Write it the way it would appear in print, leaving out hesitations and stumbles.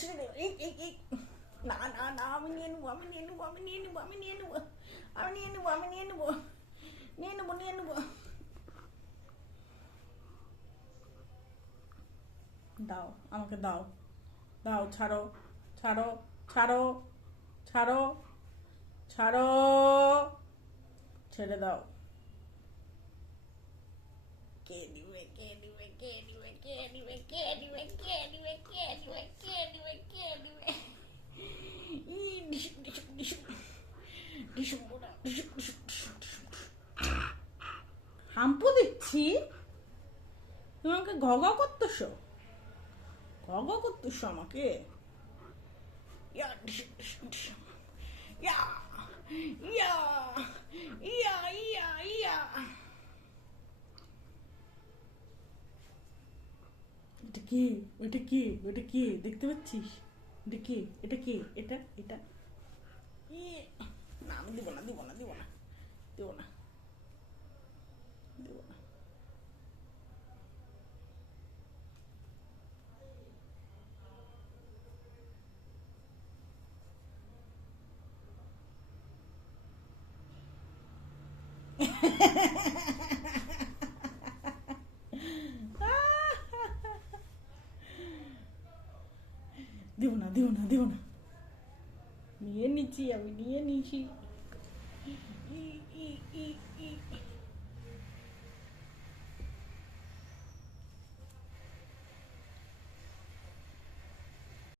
ছেড়ে দে, এই না না না, আমি নিয়ে নেবো, আমি নিয়ে নেবো, আমি নিয়ে নেবো, আমি নিয়ে নেবো, আমি নিয়ে নেবো, আমি নিয়ে নেবো, নিয়ে নেবো, নিয়ে নেবো। দাও, আমাকে দাও, দাও, ছাড়ো, ছাড়ো, ছাড়ো, ছাড়ো, ছাড়ো, ছেড়ে দাও। কে দিবে, কে দিবে, কে দিবে, কে দিবে, কে দিবে, কে দিবে, কে দিবে, কে দিবে, কে দিবে। ই ডিসুম ডিসুম ডিসুম ডিসুম বোনা, ডিসুম ডিসুম ডিসুম ডিসুম। হাম্পু দিচ্ছি, তুমি আমাকে ঘ করতেছো, ঘ করতেছো আমাকে। ইয়া ডিসুম ডিসুম ডিসুম, ইয়া ইয়া ইয়া ইয়া ইয়া। এটা কি, ওইটা কি, ওইটা কি দেখতে পাচ্ছিস? এটা কি, এটা কি, এটা এটা না, আমি দিব না, দিব না, দিব না, দিব না, দিব না। দিব না, দিব না, দিব না, নিয়ে নিচ্ছি, আমি নিয়ে নিয়েছি। ই ই ই ই